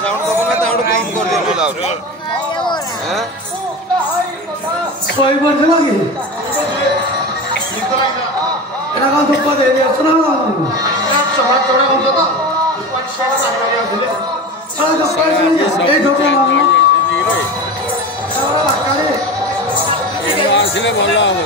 sound कम कर दियो loud हैं कोई बोल लगी एटा का दुख दे दिया सुना चढ़ा चढ़ा हो तो चढ़ा दुख ए ढोके मारना चढ़ा लकारे ये आसिले भला हो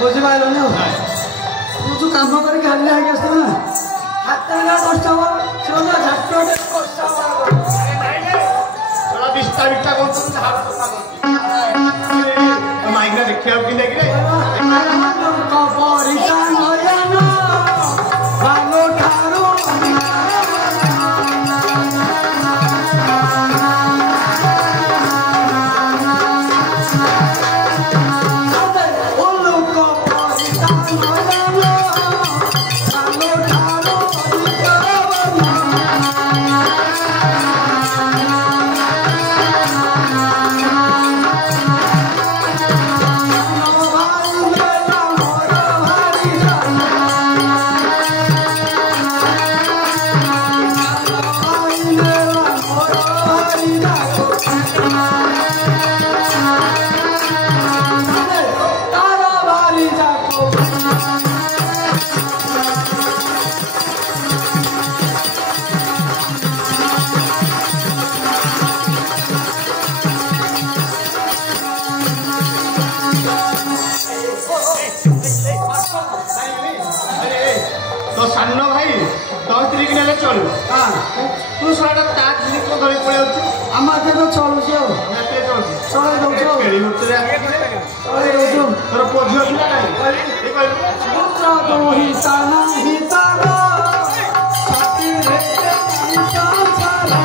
बुझी पाइल नि तू जो काम करके हल्ले आगे आस्त ना हातला कष्टवा चलो झटपट कष्टवा चला बिस्ता बिस्ता कोन तुम हाथ माइग्रा देखिया कि नहीं रे का परिचान होयाना बालो ठारो तो सानो भाई तो त्रिक नेले चलु हां तू सोडा ताक जिनी को धरि पळे होची आमा के तो चलु छो नेते चलु चले दउ छो केडी उतरे चले दउ छो तोर पोझियो बिना नाही ए कहलु पुत्र तो ही ताना ही ताना छाती रे संसारा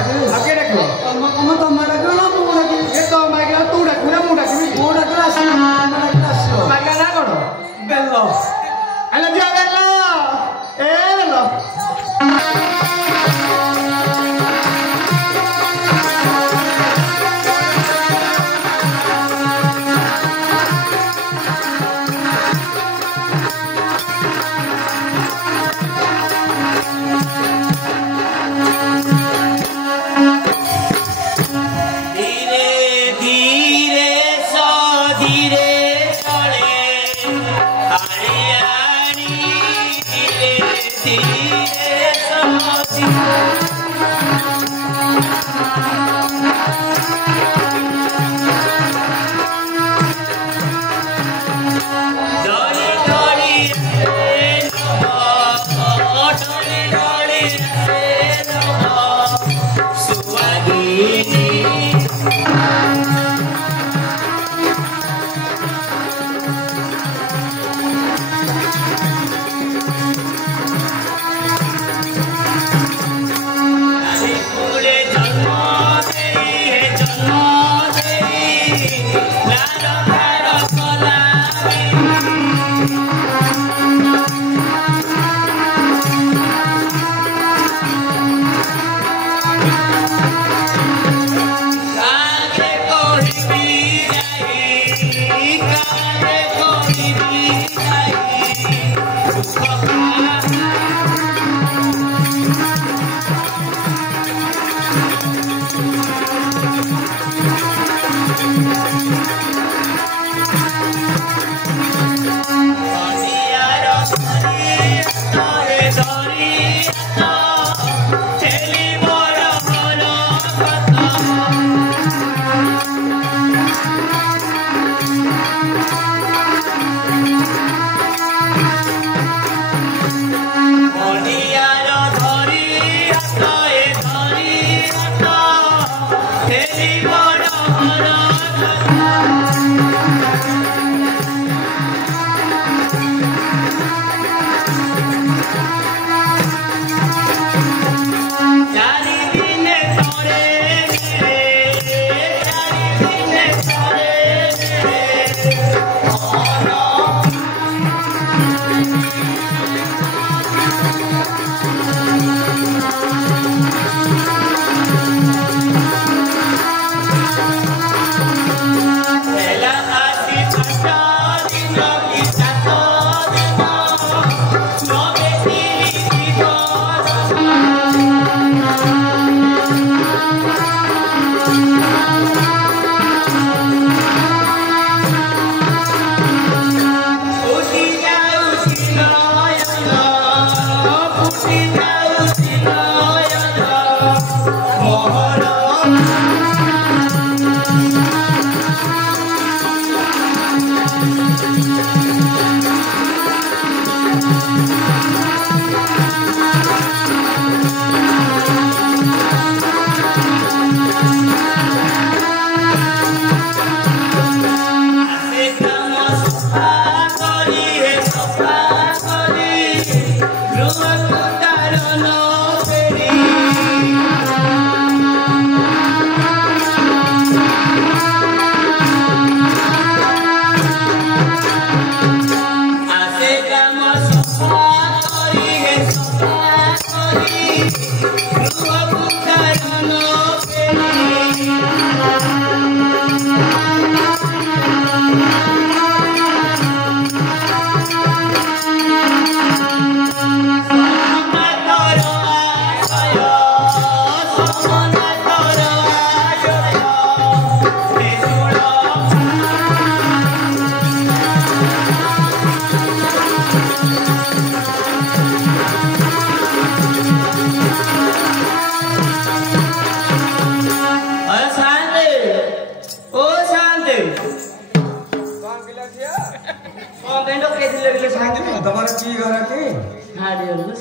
डाकिबी अब के डाकिबो तुम डाकिबो ना तू डाकिबी ए तो माइकला तू डाकिबी ना मु डाकिबी मु डाकिला आसी माइकला ना कोन बेल्लो आला जा बेल्लो ए बेल्लो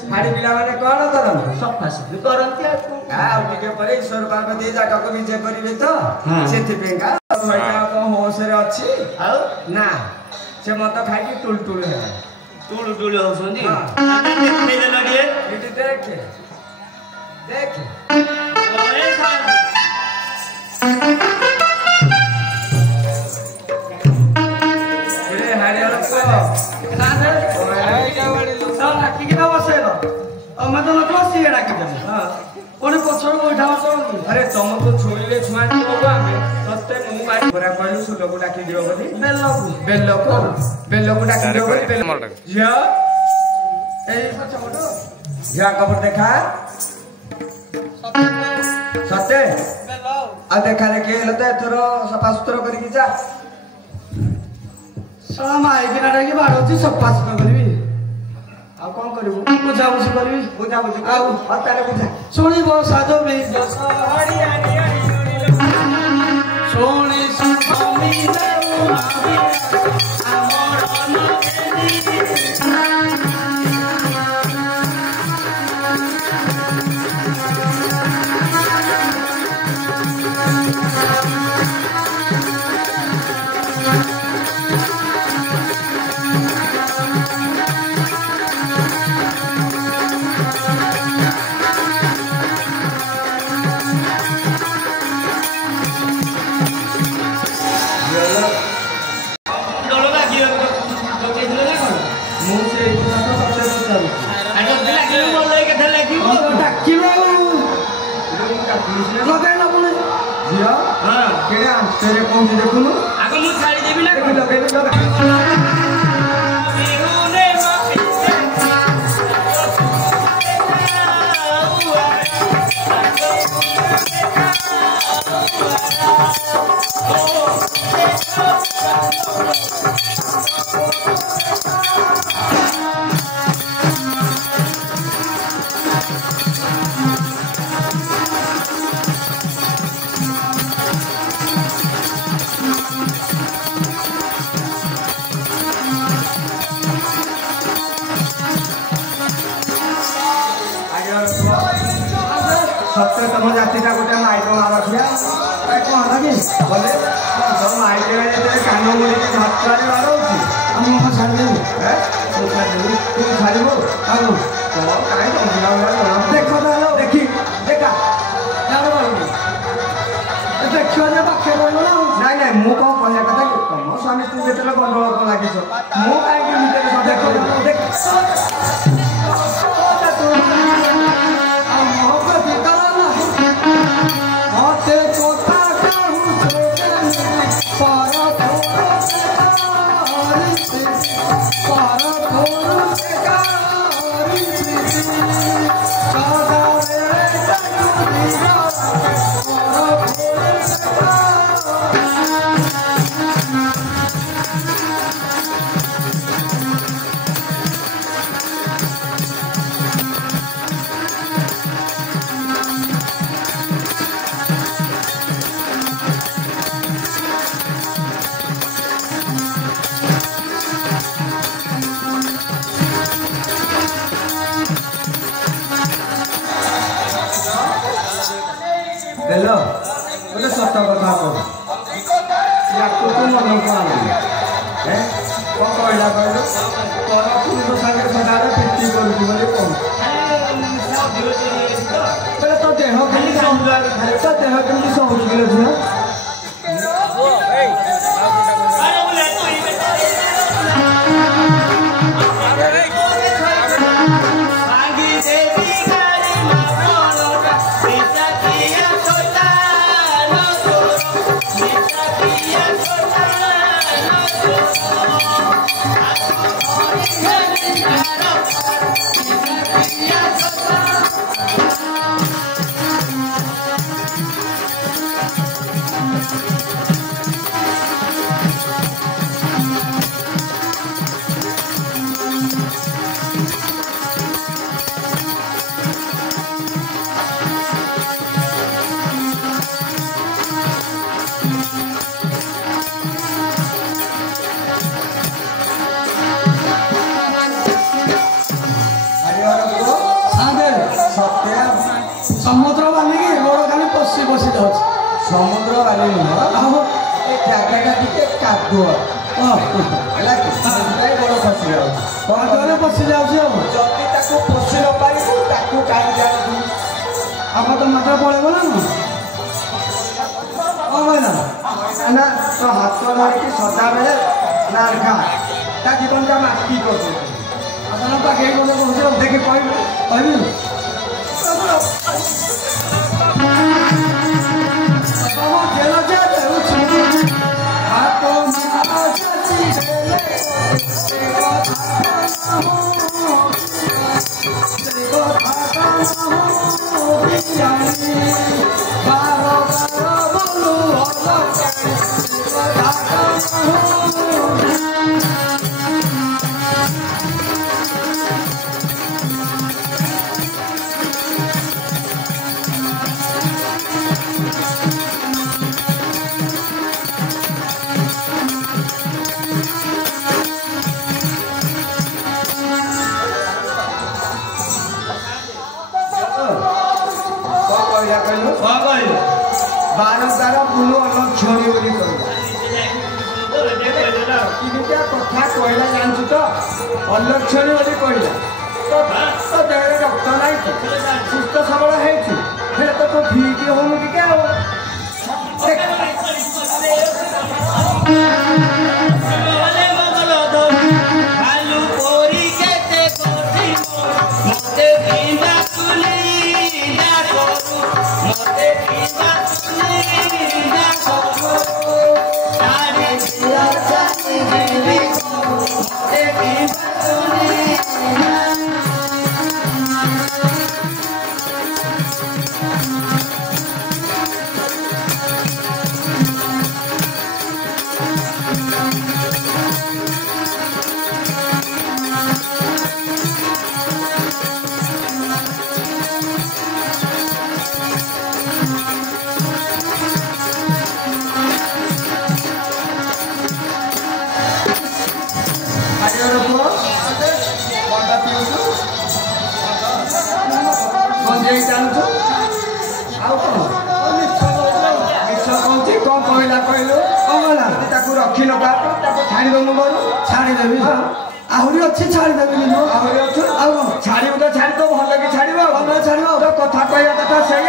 हाड़ी पिला माने कौन करन सफा सफी करंती आ उठके परे ईश्वर पार्वती जागा को विजय करिवे तो सेति पेंगा भइया को होश रे अछि आ ना से मत खाइ की टुल है टुल होसंदी देख ले लडिए इटी देख अरे तुम तो छुईले छुआ तत्ते मु मारी बरा कहलु सुलो को डाकी दियो बली बेल्लो को डाकी दियो बली या ए छोटो या खबर देखा सत्य बेल्लो आ देखा रे के लते एथरो सफा सुतरो करी जा साला माई बिना रे की बाड़ोची सफा सुतरो करबी आ कोन करबू बुझा बुझी करबी बुझा बुझी आ हतारे बुझा सोनी बो साधो में हरी हरी सोनी साधो में amor no तेरे कौन सी देखो नो आगे मुझ साड़ी देवी ना लगे सत्य तुम जाति का गोटे माइक मारा थिया कौन लगी बोले तुम माइक रे कान मुड़ी के झटकारे मारोछि हम को छाड़ दे हैं तो छाड़ दे तू छाड़बो आउ तो काई तुम दिला देखो दालो देखी देखा जानो मारो देखो ने बाखे बोलो ना नहीं नहीं मु को कहया कथा तुम स्वामी तू जेतले गंडोल को लागिछ मु काई के भीतर सब देखो देख हेलो बोले सत्य कथा को या कुटुंब मन को आने हैं कौन कहला कहलो तोर पुरुष संगे सदारे पिट्टी करू बोले कोन बोले तो देह खाली समझार खाली तो देह केमि समझ गेलो छ अरे बोले तो ही आगे देवी गाड़ी मारो लोटा सीता किया समुद्र वाली गोड़ खाली पशी पशी जाऊँ समुद्र वाली नुह जगह टे कादुआ गोड़ फसी जाऊँ कादुआ पशी जाऊँ जदि पोषि न पार कहीं ଆପଣ ତ ମାତ୍ର ପଳେଇବ ନା କ'ଣ କହିଲା ନା ତ ହାତ ଧରିକି ସଦାବେଳେ ନାର୍ଘା ତା ଜୀବନଟା ମାଟି କରୁଛନ୍ତି ଆପଣ ପାଖେଇ ଗଲେ କହୁଛ ଦେଖି କହିବି बारंबार बुलू अलक्षणी बोली कहला कथा कहला जानछु तो अलक्षणी बोली कहला तो देह रक्त नहीं सुस्थ सबल है तो ठीक हो क्या हो रखी नका छाड़देमु छाड़देवी आहरी अच्छी छाड़देवी आहरी अच्छे छाड़ू तो छाड़ तो भल कि छाड़ छाड़ तो कथा कहवा कथा से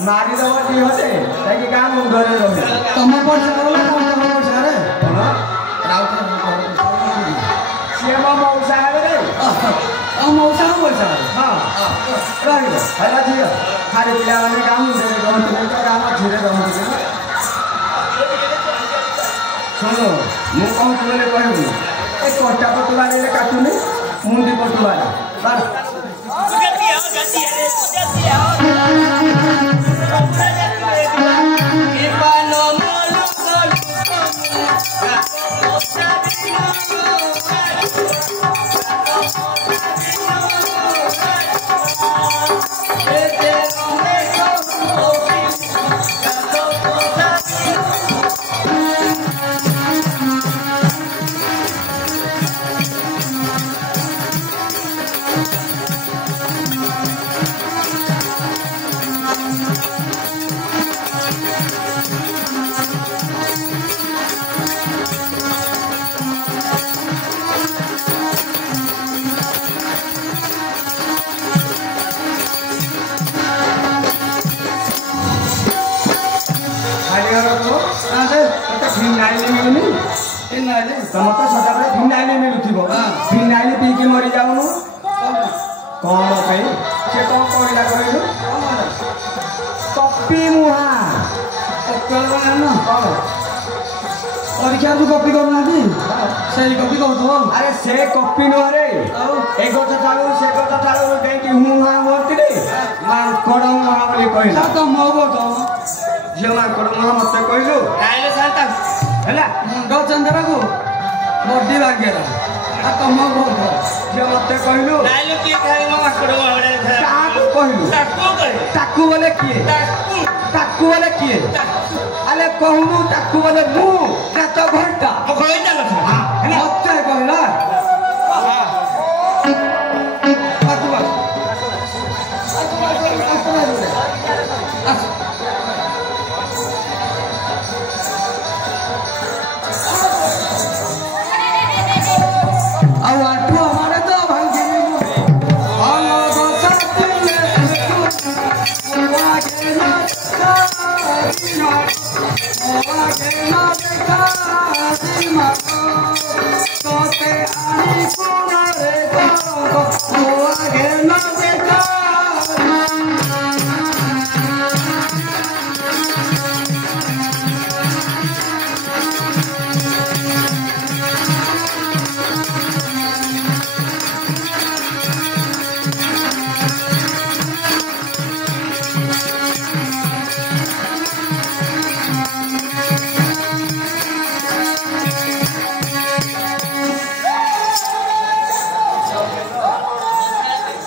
मारिदेव दिहते गाँ मुंडे रही तुम सी मो मौसा रे मौसा पैसा हाँ रही झील खाली पिला मैंने गाँ मुंडे रही गाँ मझे रही शुणु मुझे कहूँ ए कटा पटुआ काटुनी मुंडी पटुआ ତମର ତ ସଦାବେଳେ ଫିନାଇଲ ମିଳୁଥିବ ଫିନାଇଲ ପିଇକି ମରି ଯାଉନୁ କଣ ପାଇଁ ସେ କଣ କହିଲା କହିଲୁ କପି ମୁହାଁ ପରୀକ୍ଷା ଯୋଉ କପି କରୁନାହାନ୍ତି ସେଇ କପି କହୁଥିବ ଆରେ ସେ କପି ନୁହଁରେ ଏ ଗଛ ଚାଳୁ ସେ ଗଛ ଚାଳୁ ଦେଇକି ମୁହାଁ ହୁଅନ୍ତିନି ମାଙ୍କଡ ମୁହାଁ ବୋଲି କହିଲା ତମ କହୁଛ ଝିଅ ମାଙ୍କଡ ମୁହାଁ ମତେ କହିଲୁ ହେଲା ମୁଣ୍ଡ ଚନ୍ଦ୍ରକୁ ବଡି ବାଗେରା ତମ କହୁଛ ଝିଅ ମତେ କହିଲୁ କାହାକୁ କହିଲୁ ତାକୁ ବୋଲେ କିଏ ତାକୁ ବୋଲେ କିଏ ଆରେ କହୁନୁ ତାକୁ ବୋଲେ ମୁଁ ନା ତ ଘଣ୍ଟା ମତେ କହିଲା ଆଉ ଆଠୁ ଆମର ତ ଭାଙ୍ଗିନି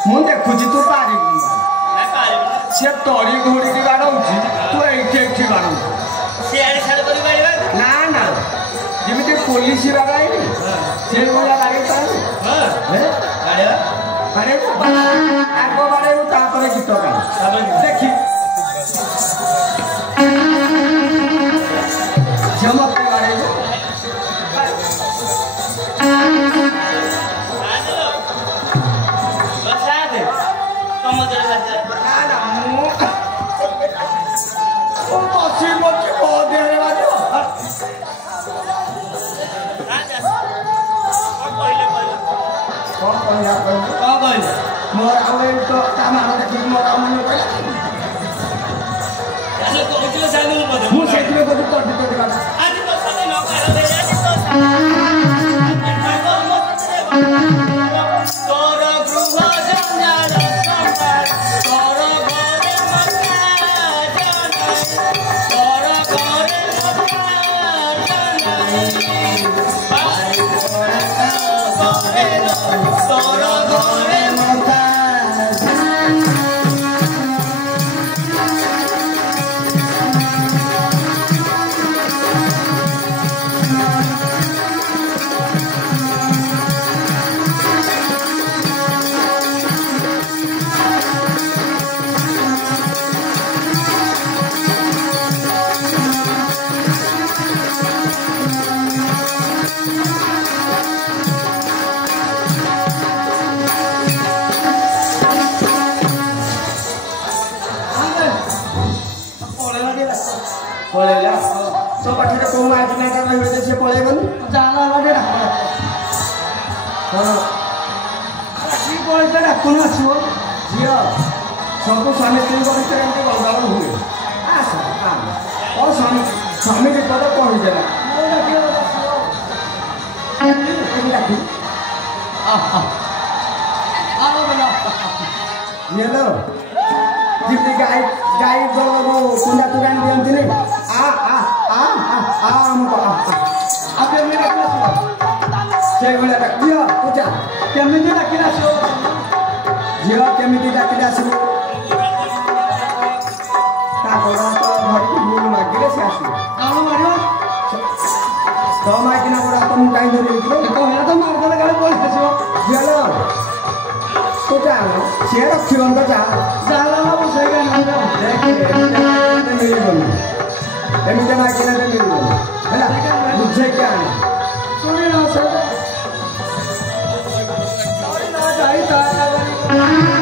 ମୁଁ ଦେଖୁଛି ତୁ ପାରିବୁ ସେ ତଳି ଘୋଡ଼ିକି ବାଡ଼ଉଛି ତୁ ଏଇଠି ବାଡ଼ଉଛୁ ନା ନା ଯେମିତି ପୋଲିସ ବାଡ଼ାଇନି ସେଇଭଳିଆ ବାଡ଼େଇ ପାରିବୁ ଆଗ ବାଡ଼େଇବୁ ତାପରେ ଗୀତ ଗାଈ ଦେଖି ଝିଅ ମତେ ବାଡ଼େଇବୁ ମୋର ଆଉ ତ ତା ମାନ ଦେଖିକି ମୋର ଆଉ ମନେ ପଡ଼ିଲା ମୁଁ ସେଥିପାଇଁ କହୁଛି ତଟି पळेला तो पाठीरे कोण माहिती नाही का वेळेस से पळेबन जाला लागे ना की पळेता डाकून आसो झियो सब स्वामी स्त्री बनिते एमती गंगाळ हुए आसा काम ओ स्वामी विपद कहि देला हेलो जितनी गाय गलबो कुंडा तुरान दियंती नहीं हमको आपे मेरा क्लास से बोला दियो पूजा केमिति डाकिला सो जियो केमिति डाकिला सो ता गोरा तो घरी भूल मागिले से आसी आलो मारियो तो मागिना गोरा तो मु काई धरि दिलो तो हेला तो मार देला गाले बोल आसो जियो पूजा से रखिबन तो जाला ना बसे का ना देख मिली बोल एमिते ना किना दे मिली बोल ହେଲା ବୁଝେ क्या सुनी ना सर ना जाई ता